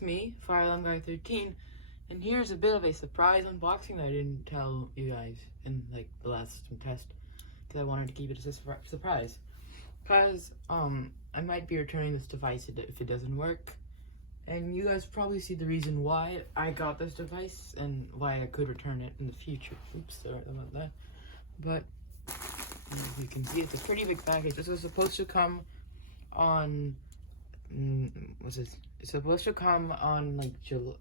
it's me, FireAlarmGuy13, and here's a bit of a surprise unboxing that I didn't tell you guys in like the last test, because I wanted to keep it a surprise. Because I might be returning this device if it doesn't work, and you guys probably see the reason why I got this device and why I could return it in the future. Oops, sorry about that. But as you can see, it's a pretty big package. This was supposed to come on it's supposed to come on like July,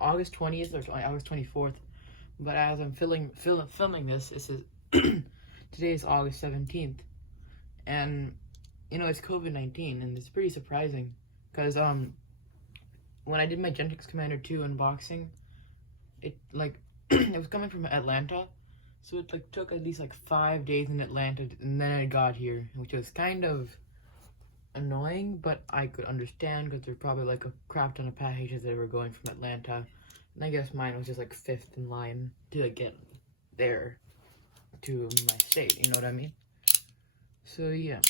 August 20th or August 24th, but as I'm filming this is today is August 17th, and you know, it's COVID-19, and it's pretty surprising because when I did my Gentex Commander 2 unboxing, it like it was coming from Atlanta, so it like took at least like 5 days in Atlanta, and then it got here, which was kind of annoying, but I could understand because there's probably like a crap ton of packages that were going from Atlanta, and I guess mine was just like 5th in line to get there to my state, you know what I mean? So yeah,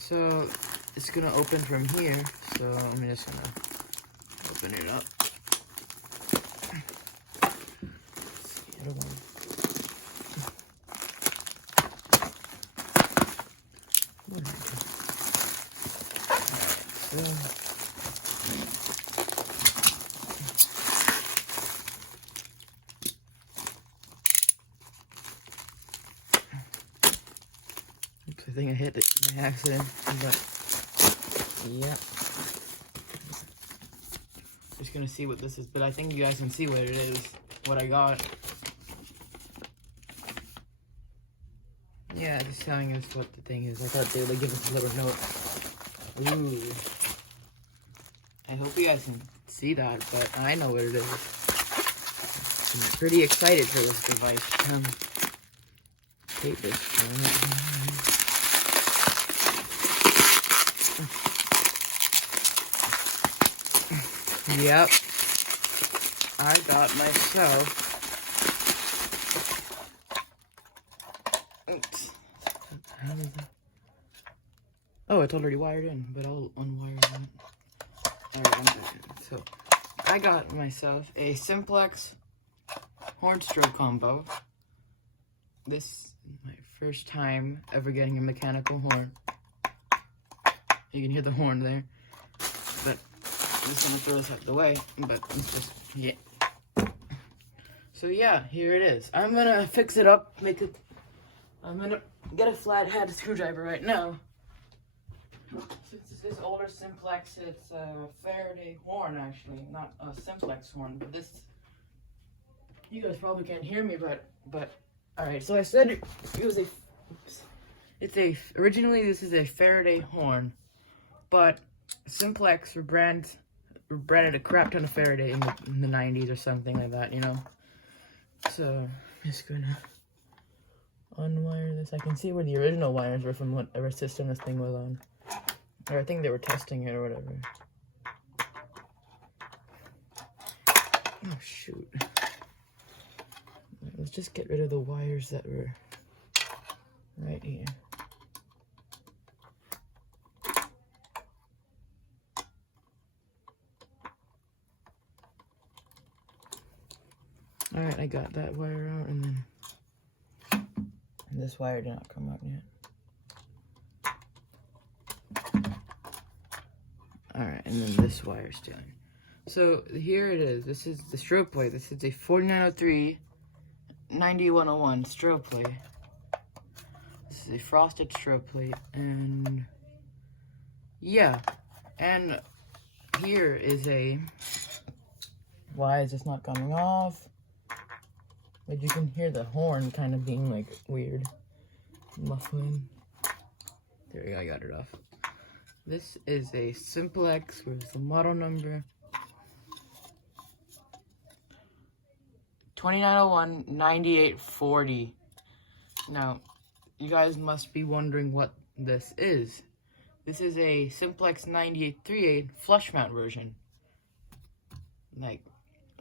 so it's gonna open from here, so I'm just gonna open it up. Let's see, I don't want Oops, I think I hit it by accident, but yeah. Just gonna see what this is, but I think you guys can see what it is, what I got. Yeah, just telling us what the thing is. I thought they would like give us a little note. Ooh. I hope you guys can see that, but I know what it is. I'm pretty excited for this device. Take this from it. Yep. I got myself. Oops. How is that? Oh, it's already wired in, but I'll unwire that. Alright, I'm back. So, I got myself a Simplex Hornstrobe combo. This is my first time ever getting a mechanical horn. You can hear the horn there. But I'm just gonna throw this out the way. But it's just, yeah. So yeah, here it is. I'm gonna fix it up, I'm gonna get a flathead screwdriver right now. Since this is older Simplex, it's a Faraday horn actually, not a Simplex horn. But this, you guys probably can't hear me, but all right. So I said it was originally this is a Faraday horn, but Simplex branded a crap ton of Faraday in the 90s or something like that, you know. So I'm just gonna unwire this. I can see where the original wires were from whatever system this thing was on. Or I think they were testing it or whatever. Oh, shoot. Right, let's just get rid of the wires that were right here. Alright, I got that wire out, and then this wire did not come out yet. Alright, and then this wire still. So here it is. This is the strobe plate. This is a 4903 9101 strobe plate. This is a frosted strobe plate, and yeah. And here is a, why is this not coming off? But you can hear the horn kind of being like weird, muffling. There we go, I got it off. This is a Simplex, where's the model number? 2901-9840. Now, you guys must be wondering what this is. This is a Simplex 9838 flush mount version. Like,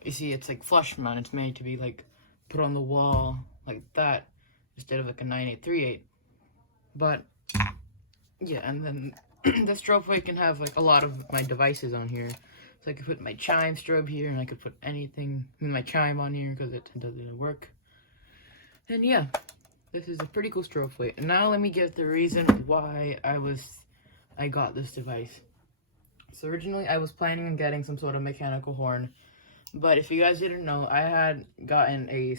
you see, it's like flush mount. It's made to be like put on the wall like that instead of like a 9838. But yeah, and then the strobe plate can have like a lot of my devices on here. So I could put my chime strobe here, and I could put anything, my chime on here because it doesn't work. And yeah, this is a pretty cool strobe plate. And now let me give the reason why I got this device. So originally I was planning on getting some sort of mechanical horn, but if you guys didn't know, I had gotten a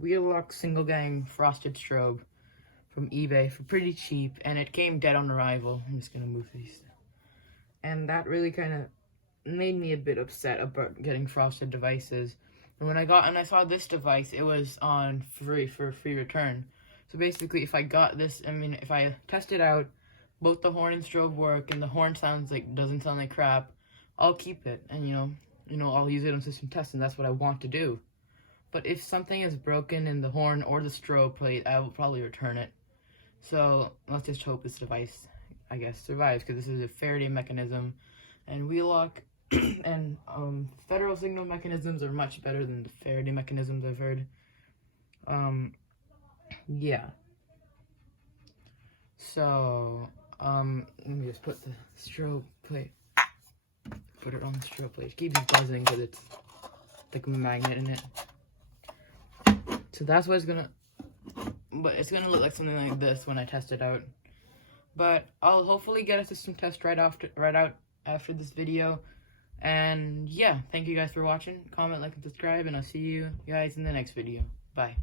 wheel-lock single gang frosted strobe from eBay for pretty cheap, and it came dead on arrival. I'm just gonna move these. And that really kind of made me a bit upset about getting frosted devices. And when I saw this device, it was on free return. So basically, if I got this, I mean, if I test it out, both the horn and strobe work, and the horn doesn't sound like crap, I'll keep it, and you know, I'll use it on system testing. That's what I want to do. But if something is broken in the horn or the strobe plate, I will probably return it. So let's just hope this device, I guess, survives, because this is a Faraday mechanism, and wheel lock and federal signal mechanisms are much better than the Faraday mechanisms I've heard. Yeah. So, let me just put the strobe plate, put it on the strobe plate. It keeps buzzing because it's like a magnet in it. So that's what it's gonna, but it's gonna look like something like this when I test it out. But I'll hopefully get a system test right out after this video. And yeah, thank you guys for watching. Comment, like, and subscribe, and I'll see you guys in the next video. Bye.